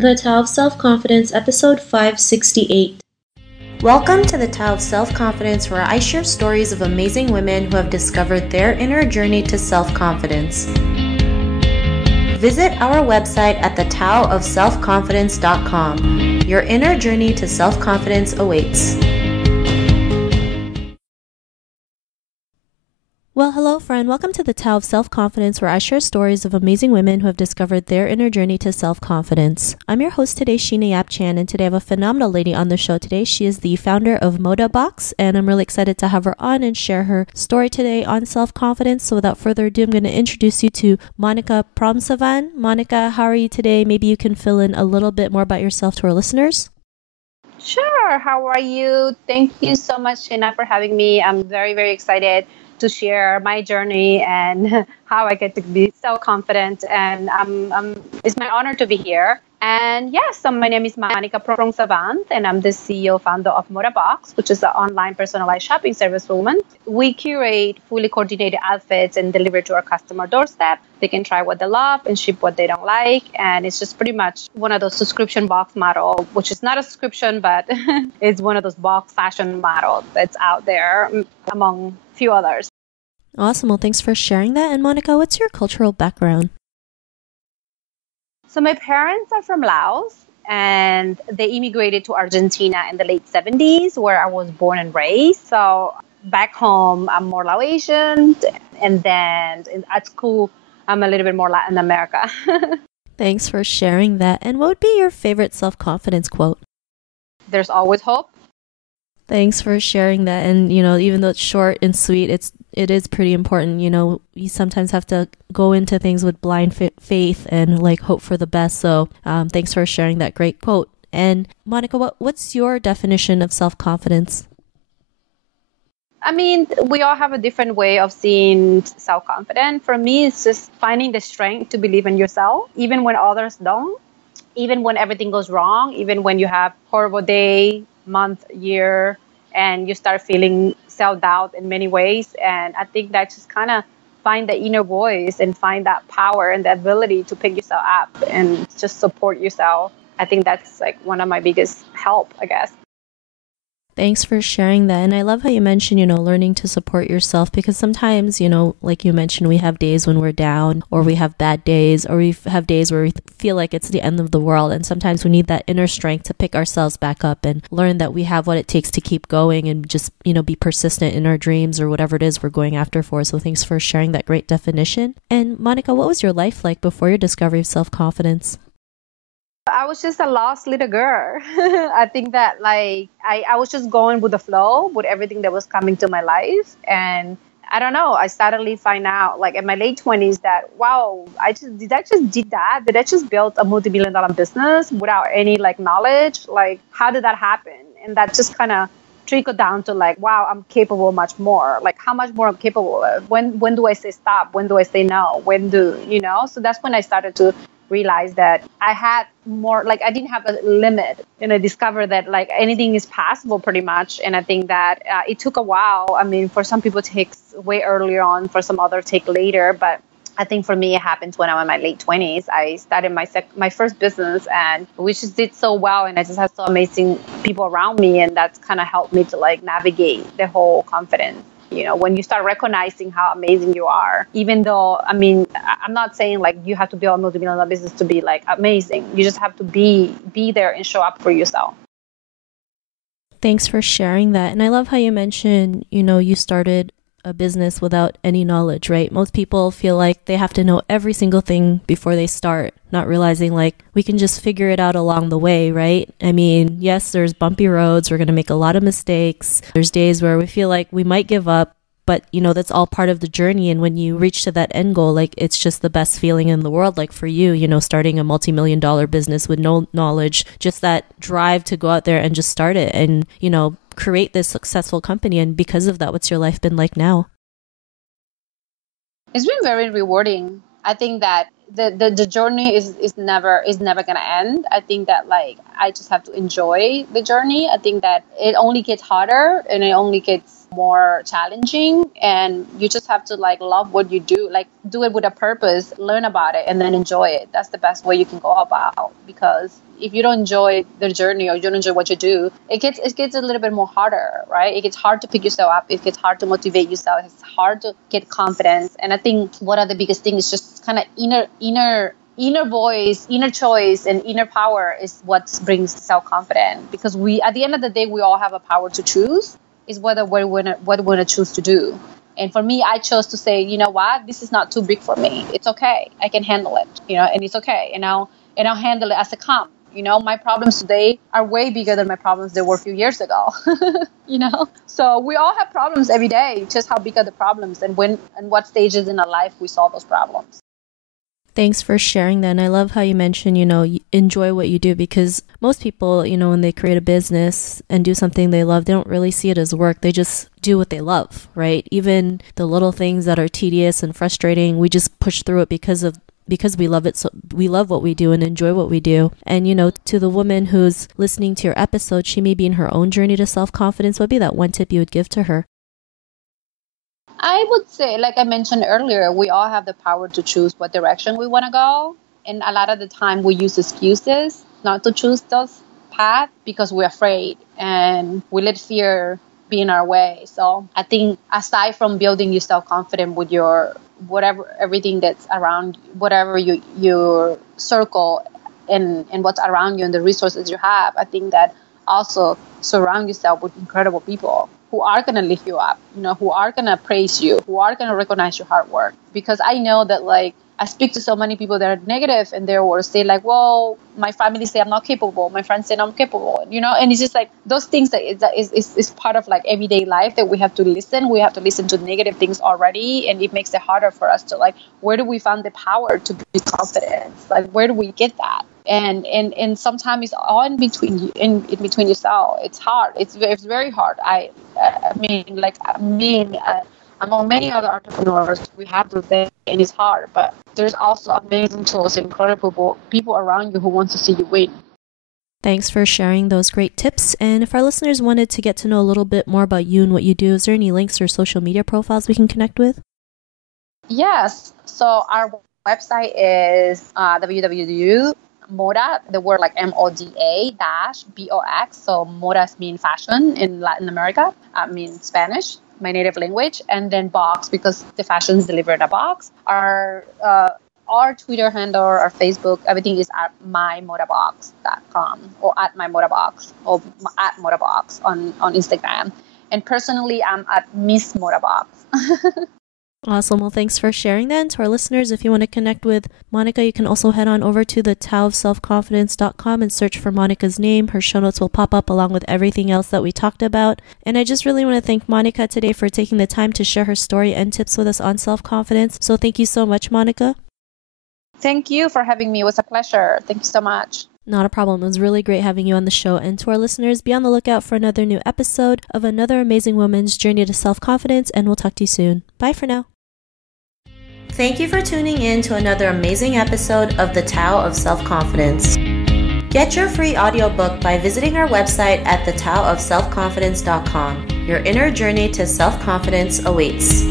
The Tao of Self-Confidence, episode 568. Welcome to the Tao of Self-Confidence, where I share stories of amazing women who have discovered their inner journey to self-confidence. Visit our website at thetaoofselfconfidence.com. Your inner journey to self-confidence awaits. Well, hello friend. Welcome to the Tao of Self-Confidence, where I share stories of amazing women who have discovered their inner journey to self-confidence. I'm your host today, Sheena Yap Chan, and today I have a phenomenal lady on the show today. She is the founder of ModaBox, and I'm really excited to have her on and share her story today on self-confidence. So without further ado, I'm going to introduce you to Monica Phromsavanh. Monica, how are you today? Maybe you can fill in a little bit more about yourself to our listeners. Sure. How are you? Thank you so much, Sheena, for having me. I'm very, very excited to share my journey and how I get to be so confident. And it's my honor to be here. And yes, so my name is Monica Phromsavanh, and I'm the CEO founder of ModaBox, which is an online personalized shopping service for women. We curate fully coordinated outfits and deliver to our customer doorstep. They can try what they love and ship what they don't like. And it's just pretty much one of those subscription box model, which is not a subscription, but it's one of those box fashion models that's out there among few others. Awesome. Well, thanks for sharing that. And Monica, what's your cultural background? So my parents are from Laos, and they immigrated to Argentina in the late 70s, where I was born and raised. So back home, I'm more Laotian, and then at school, I'm a little bit more Latin America. Thanks for sharing that. And what would be your favorite self-confidence quote? There's always hope. Thanks for sharing that. And, even though it's short and sweet, it is pretty important. You sometimes have to go into things with blind faith and hope for the best. So thanks for sharing that great quote. And Monica, what's your definition of self-confidence? I mean, we all have a different way of seeing self-confidence. For me, it's just finding the strength to believe in yourself, even when others don't, even when everything goes wrong, even when you have horrible day, month, year, and you start feeling self-doubt in many ways. And I think that just kind of find the inner voice and find that power and the ability to pick yourself up and just support yourself. I think that's one of my biggest help, I guess. Thanks for sharing that. And I love how you mentioned, learning to support yourself, because sometimes, like you mentioned, we have days when we're down, or we have bad days, or we have days where we feel like it's the end of the world. And sometimes we need that inner strength to pick ourselves back up and learn that we have what it takes to keep going and just, be persistent in our dreams or whatever it is we're going after for. So thanks for sharing that great definition. And Monica, what was your life like before your discovery of self-confidence? I was just a lost little girl. I think that I was just going with the flow with everything that was coming to my life. And I don't know, I suddenly find out in my late 20s that, wow, did I just did that? Did I just build a multi-million-dollar business without any knowledge? How did that happen? And that just kind of trickled down to wow, I'm capable much more. How much more I'm capable of? When do I say stop? When do I say no? So that's when I started to realize that I had more, I didn't have a limit, and I discovered that anything is possible pretty much. And I think that it took a while. I mean, for some people it takes way earlier on, for some others take later, but I think for me it happened when I was in my late 20s. I started my first business, and we just did so well, and I just had so amazing people around me, and that's kind of helped me to navigate the whole confidence. When you start recognizing how amazing you are, even though, I mean, I'm not saying you have to build a multi-million-dollar business to be amazing. You just have to be there and show up for yourself. Thanks for sharing that. And I love how you mentioned, you started a business without any knowledge, right? Most people feel like they have to know every single thing before they start, not realizing we can just figure it out along the way, right? I mean, yes, there's bumpy roads. We're going to make a lot of mistakes. There's days where we feel like we might give up, but that's all part of the journey. And when you reach to that end goal, it's just the best feeling in the world. For you, starting a multi-million-dollar business with no knowledge, just that drive to go out there and just start it and, create this successful company. And because of that, what's your life been like now? It's been very rewarding. I think that the journey is never going to end. I think that I just have to enjoy the journey. I think that it only gets harder and it only gets more challenging, and you just have to like love what you do, like do it with a purpose, learn about it, and then enjoy it. That's the best way you can go about, because if you don't enjoy the journey or you don't enjoy what you do, it gets a little bit more harder, right? It gets hard to pick yourself up. It gets hard to motivate yourself. It's hard to get confidence. And I think one of the biggest things is just kind of inner voice, inner choice, and inner power is what brings self-confidence. Because we, at the end of the day, we all have a power to choose. Is whether what we want to choose to do. And for me, I chose to say, you know what, this is not too big for me. It's okay. I can handle it, and it's okay. And I'll handle it as it comes. My problems today are way bigger than my problems they were a few years ago. So we all have problems every day. Just how big are the problems, and when and what stages in our life we solve those problems. Thanks for sharing that. And I love how you mentioned, you enjoy what you do, because most people, when they create a business and do something they love, they don't really see it as work. They just do what they love, right? Even the little things that are tedious and frustrating, we just push through it because we love it. So we love what we do and enjoy what we do. And, to the woman who's listening to your episode, she may be in her own journey to self-confidence. What would be that one tip you would give to her? I would say, like I mentioned earlier, we all have the power to choose what direction we want to go. And a lot of the time we use excuses not to choose those paths because we're afraid and we let fear be in our way. So I think aside from building your self-confidence with your everything that's around, whatever your circle and what's around you and the resources you have, I think that also surround yourself with incredible people who are going to lift you up, who are going to praise you, who are going to recognize your hard work. Because I know that, like, I speak to so many people that are negative and they will say, like, well, my family say I'm not capable. My friends say I'm capable, and it's just like those things that is part of like everyday life that we have to listen. We have to listen to negative things already. And it makes it harder for us to, like, where do we find the power to be confident? Like, where do we get that? And sometimes it's all in between yourself. It's hard. It's very hard. Among many other entrepreneurs, we have to say, and it's hard, but there's also amazing tools, incredible people around you who want to see you win. Thanks for sharing those great tips. And if our listeners wanted to get to know a little bit more about you and what you do, is there any links or social media profiles we can connect with? Yes. So our website is www.moda, the word like MODA-BOX. So Moda means fashion in Latin America, means Spanish, my native language, and then box because the fashion is delivered in a box. Our Twitter handle, our Facebook, everything is at mymodabox.com or at mymodabox or at modabox on Instagram. And personally, I'm at Miss ModaBox. Awesome. Well, thanks for sharing that. And to our listeners, if you want to connect with Monica, you can also head on over to the taoofselfconfidence.com and search for Monica's name. Her show notes will pop up along with everything else that we talked about. And I just really want to thank Monica today for taking the time to share her story and tips with us on self-confidence. So thank you so much, Monica. Thank you for having me. It was a pleasure. Thank you so much. Not a problem. It was really great having you on the show. And to our listeners, be on the lookout for another new episode of another amazing woman's journey to self-confidence, and we'll talk to you soon. Bye for now. Thank you for tuning in to another amazing episode of The Tao of Self-Confidence. Get your free audiobook by visiting our website at thetaoofselfconfidence.com. Your inner journey to self-confidence awaits.